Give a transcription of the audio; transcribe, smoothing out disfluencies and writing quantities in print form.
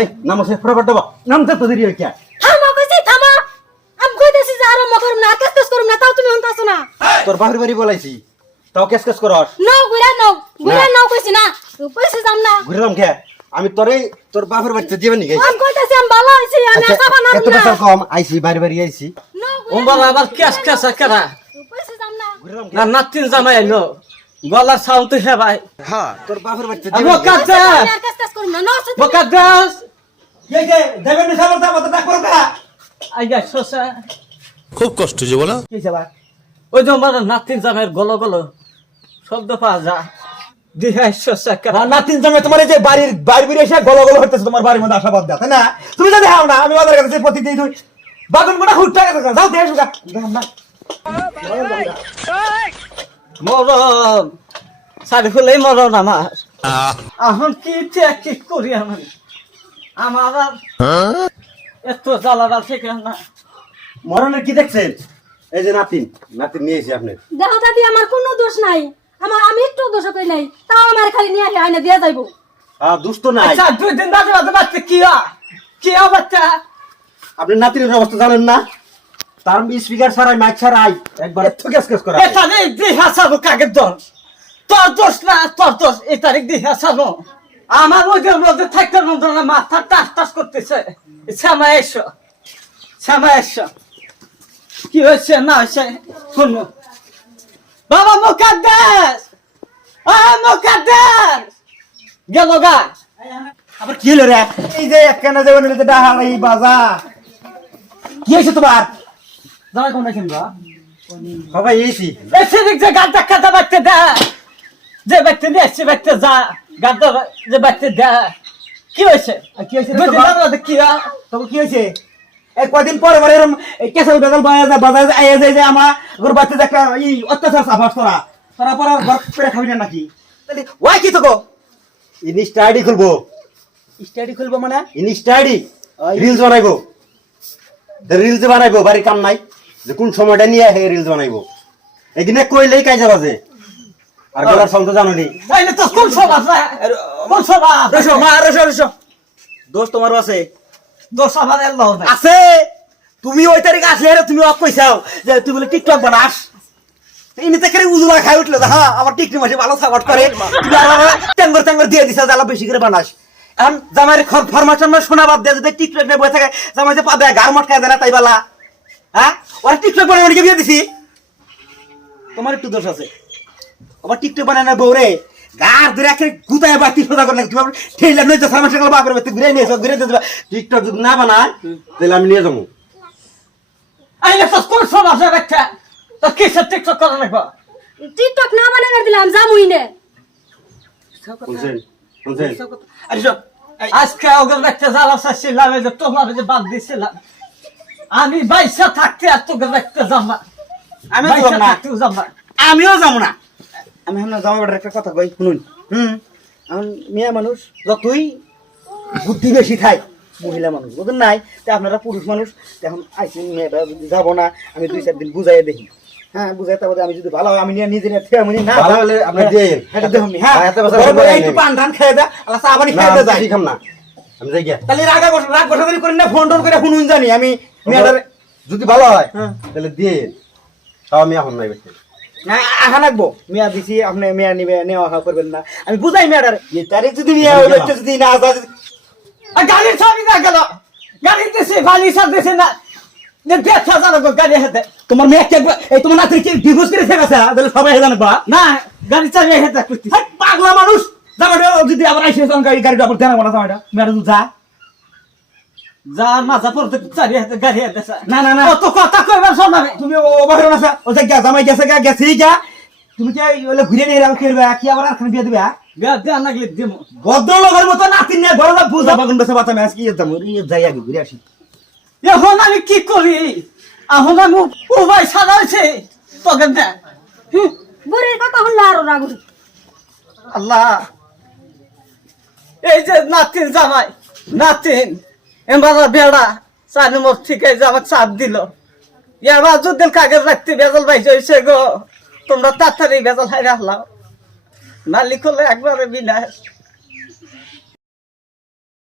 এই নাম আছে ফটাফট দাও নামতে তো দেরি হই কে থামো কইছি থামো আমি কইতাছি যে আরম্ভ করুম না কেস করুম না তাও তুমি হন্তাছো না তোর বাহির বাড়ি বলাইছি তাও কেস করস নাও গুড়া নাও কইছি না কইছি যাম না ঘুরলাম কে আমি তোর বাপের বাড়িতে দিবেন নি আমি কইতাছি আমি ভালো হইছি আমি আশা বানাম কত না বছর কম আইছি বাড়ি আইছি ওমবার আবার কেস কেরা কইছি যাম না ঘুরলাম না নাতিন জামাই আইলো গলার সাউন্ড হে ভাই হ্যাঁ তোর বাপের বাড়িতে আমি দিবেন কাজে আমি আর কেস করুম না নাও বকাদাস কে কে দেবেন না সাবর দাও তো ডাক করো কা আইয়া সসা খুব কষ্ট যে বলো কি যাবা ওই যে আমার নাতিন জামাইয়ের গলো শব্দ পাওয়া যা দিহা সসা কেরা নাতিন জমে তোমার এই যে বাড়ি এসে গলো হতেছে তোমার বাড়ির মধ্যে আশাবাদ দাও তাই না তুমি যদি হাও না আমি বাজার কাছে প্রতিদিন তুই বাগুন কোনা হুট্টা যাও দেখো দেখো না মরণ সারি ফুলেই মরণ আমার এখন কি করি আমার আর এত জ্বালাটা থেকে না মরণের কি দেখছেন এই যে নাতিন নিয়েছি আপনি দেখো দাদি আমার কোনো দোষ নাই আমি একটু দোষ কই নাই তাও আমার খালি নিয়ে আইনা দিয়া যাইবো দুষ্ট নাই আচ্ছা 2 দিন বাদে বাচ্চা কি বাচ্চা আপনি নাতিনের অবস্থা জানেন না তার স্পিকার ছাড়াই মাইক ছাড়াই একবার এত কেস করা এটা নেই দিহা সাবো কাকে দোষ তোর দোষ না তোর দোষ এই তারিখ দিহা সাবো আমার ওদের মধ্যে থাকতে মন্ত্রণা মাথা টাস করতেছে শ্যামা এসো কি হয়েছে না হয়েছে শুনো বাবা মুকাদ্দাস মুকাদ্দাস গেল গা আবার কি হলো রে এই যে একখানা দেবেন এই যে ডাহাই বাজা কি হয়েছে তোমার জামাই কোন রাখেন বা বাবা এইছি এসে দিক যে গাড়টা কাটা বাচ্চা দে যে ব্যক্তি নিয়ে এসছে ব্যক্তি যা গাড়টা যে ব্যক্তি দে কি হয়েছে কি হয়েছে দুই দিন বাদে কি তবে কি হয়েছে এই কয়দিন পরে পরে এরকম কেসাল বেজাল বাজার আইয়া যায় যে আমার ঘর বাচ্চা একটা অত্যাচার সাফাস তোরা পরে ঘর পেড়ে খাবি না নাকি তাহলে ওয়াই কি তো গো ইনস্টা আইডি খুলবো মানে ইনস্টা আইডি রিলস বানাইবো রিলস বানাইবো বাড়ির কাম নাই যে কোন সময়টা নিয়ে হে রিলস বানাইবো এদিনে কইলেই কাজে বাজে আর গলার সাউন্ড তো জানো নি তাইলে তো কোন সভা কোন সভা রসো দোস্ত তোমারও আছে দোষ আমার আল্লাহ আছে তুমি ওই তারিখ আসলে তুমি অফ কইছাও যে তুই বলে টিকটক বানাস ইনিতে করে উজুলা খাই উঠলো হ্যাঁ আমার টিকটক মাসে ভালো সাপোর্ট করে তুমি ট্যাঙ্গর দিয়ে দিছা জ্বালা বেশি করে বানাস এখন জামাইয়ের ফরমাশন শোনা বাদ দিয়ে যদি টিকটক নিয়ে বসে থাকে জামাই যে পাবে গার মট খায় না তাই বালা হ্যাঁ ওরা টিকটক বানানো বিয়ে দিছি তোমার একটু দোষ আছে আবার টিকটক বানায় না বউরে গার ধরে একে গুতায় বাতি সোজা করে তুমি ঠেলা নই তো ফরমাশন বা করে ঘুরে নিয়ে দিয়ে টিকটক যদি না বানায় তাহলে আমি নিয়ে যাবো আইলে তো কোন সভা বাচ্চা তো কিসে টিকটক করা লাগবে টিকটক না বানাইবার দিলাম যামুই না শুনছেন আজকে ওদের একটা জ্বালা চাচ্ছিলাম এই যে তোমার যে বাদ দিছিলাম আমি বাইসা থাকতে আর তোকে দেখতে যাবা আমি যাবা আমিও যাবো না আমি আপনার জামা বেটার একটা কথা কই শুনুন এখন মেয়ে মানুষ যতই বুদ্ধি বেশি খায় মহিলা মানুষ বুঝুন নাই তা আপনারা পুরুষ মানুষ এখন আইসি মেয়েটা যাবো না আমি 2-4 দিন বুঝাই দেখি হ্যাঁ বুঝাই তারপরে আমি যদি ভালো হয় আমি নিয়ে নিজে নিয়ে আমি না ভালো হলে আপনি দেন এটা দেখুন হ্যাঁ একটু পান ধান খেয়ে দা আল্লাহ চা পানি খেয়ে দা যাই খাম না আমি যাই গিয়া তাহলে রাগ বসাবি করেন না ফোন টোন করে শুনুন জানি আমি মেয়েটার যদি ভালো হয় তাহলে দেন তাও আমি এখন নাই বেশি না আহা লাগবো মিয়া দিছি আপনি মিয়া নিবে নেওয়া করবেন না আমি বুঝাই মেয়েটার এই তারিখ যদি মিয়া হইলো যদি না আসা গাড়ির চাবি না গেল গাড়ি দিছে ভালি সাথ দিছে না যে ব্যথা জানো গাড়ি হাতে তোমার মেয়ে কে এই তোমার নাতি কি ডিভোর্স করে থেকে আছে তাহলে সবাই জানবা না গাড়ি চাবি হাতে করতে পাগলা মানুষ জামাটা যদি আবার আইসে গাড়িটা আবার দেনা বানা জামাটা মেয়েটা যা যা মাথা পড়তে চাবি হাতে গাড়ি হাতে না না না অত কথা কইবার শোনাবে তুমি ওভার না ও যা জামাই গেছে যা তুমি কি ওলে ঘুরে নিয়ে রাখো খেলবে কি আবার আর বিয়ে দিবে বিয়া দেয়া লাগলে দিম ভদ্রলোকের মতো নাতি নিয়ে ঘরে বুঝা বাগুন বেসে বাতা ম্যাচ কি যেতাম যাই আগে ঘুরে আসি এখন আমি কি করি এখন আমি উভয় সাদা হয়েছে তোকে দেখ বুড়ির কথা শুনলে আরো রাগ উঠে আল্লাহ এই যে নাতিন জামাই নাতিন এবার বেড়া 4 নম্বর থেকে যে আমার চাপ দিল এবার যদি কাগজ রাখতে বেজাল বাইছে হয়েছে গো তোমরা তাড়াতাড়ি বেজাল হাই রাখলাম মালিক হলে একবারে বিনাশ